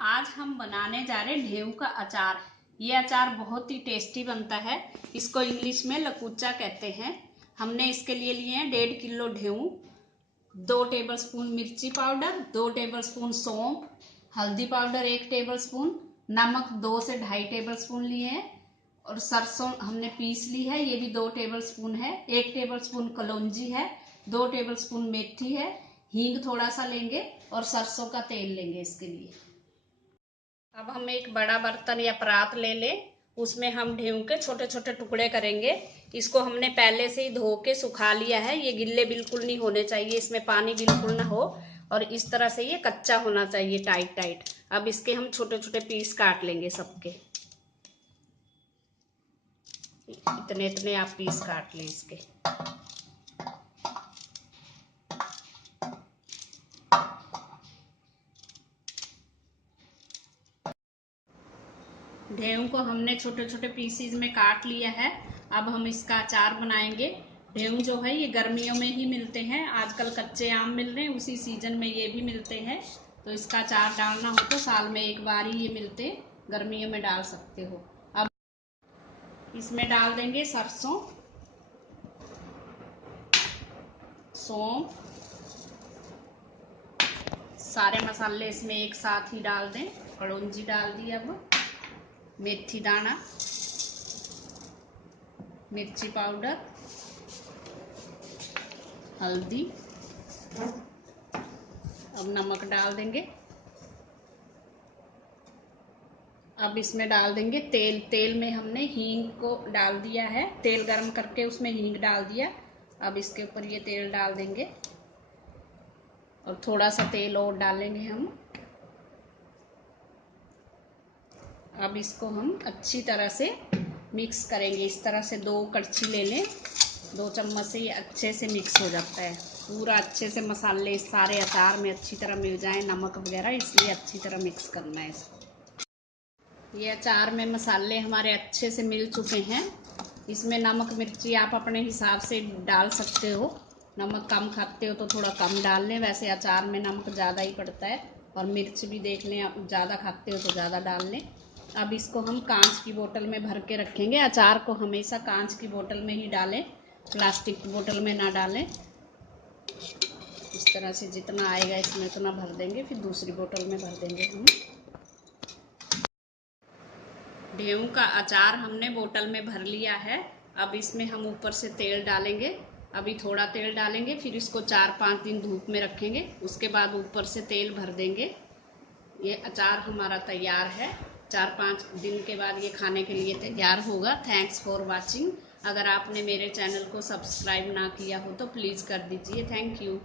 आज हम बनाने जा रहे हैं ढेव का अचार। ये अचार बहुत ही टेस्टी बनता है। इसको इंग्लिश में लकुचा कहते हैं। हमने इसके लिए लिए हैं 1.5 किलो ढेव, 2 टेबलस्पून मिर्ची पाउडर, 2 टेबलस्पून सौंफ, हल्दी पाउडर 1 टेबलस्पून, नमक 2 से 2.5 टेबलस्पून लिए हैं और सरसों हमने पीस ली है, ये भी 2 टेबलस्पून है। 1 टेबलस्पून कलौंजी है, 2 टेबलस्पून मेथी है, हींग थोड़ा सा लेंगे और सरसों का तेल लेंगे इसके लिए। अब हम एक बड़ा बर्तन या परात ले लें, उसमें हम ढेव के छोटे छोटे टुकड़े करेंगे। इसको हमने पहले से ही धो के सुखा लिया है। ये गिल्ले बिल्कुल नहीं होने चाहिए, इसमें पानी बिल्कुल ना हो और इस तरह से ये कच्चा होना चाहिए, टाइट टाइट। अब इसके हम छोटे छोटे पीस काट लेंगे सबके। इतने इतने आप पीस काट लें इसके। ढेव को हमने छोटे छोटे पीसीज में काट लिया है। अब हम इसका अचार बनाएंगे। ढेव जो है ये गर्मियों में ही मिलते हैं, आजकल कच्चे आम मिल रहे हैं, उसी सीजन में ये भी मिलते हैं। तो इसका अचार डालना हो तो साल में एक बार ही ये मिलते हैं, गर्मियों में डाल सकते हो। अब इसमें डाल देंगे सरसों, सौंफ, सारे मसाले इसमें एक साथ ही डाल दें। कलौंजी डाल दी, अब मेथी दाना, मिर्ची पाउडर, हल्दी, अब नमक डाल देंगे। अब इसमें डाल देंगे तेल। तेल में हमने हींग को डाल दिया है, तेल गरम करके उसमें हींग डाल दिया। अब इसके ऊपर ये तेल डाल देंगे और थोड़ा सा तेल और डालेंगे हम। अब इसको हम अच्छी तरह से मिक्स करेंगे। इस तरह से 2 कड़छी ले लें, 2 चम्मच से ये अच्छे से मिक्स हो जाता है। पूरा अच्छे से मसाले सारे अचार में अच्छी तरह मिल जाए, नमक वगैरह, इसलिए अच्छी तरह मिक्स करना है इसको। ये अचार में मसाले हमारे अच्छे से मिल चुके हैं। इसमें नमक मिर्ची आप अपने हिसाब से डाल सकते हो। नमक कम खाते हो तो थोड़ा कम डाल लें, वैसे अचार में नमक ज़्यादा ही पड़ता है। और मिर्च भी देख लें, आप ज़्यादा खाते हो तो ज़्यादा डाल लें। अब इसको हम कांच की बोतल में भर के रखेंगे। अचार को हमेशा कांच की बोतल में ही डालें, प्लास्टिक की बोतल में ना डालें। इस तरह से जितना आएगा इसमें उतना भर देंगे, फिर दूसरी बोतल में भर देंगे हम। ढेव का अचार हमने बोतल में भर लिया है। अब इसमें हम ऊपर से तेल डालेंगे। अभी थोड़ा तेल डालेंगे, फिर इसको 4-5 दिन धूप में रखेंगे, उसके बाद ऊपर से तेल भर देंगे। ये अचार हमारा तैयार है। 4-5 दिन के बाद ये खाने के लिए तैयार होगा। Thanks for watching. अगर आपने मेरे चैनल को सब्सक्राइब ना किया हो तो प्लीज़ कर दीजिए। Thank you.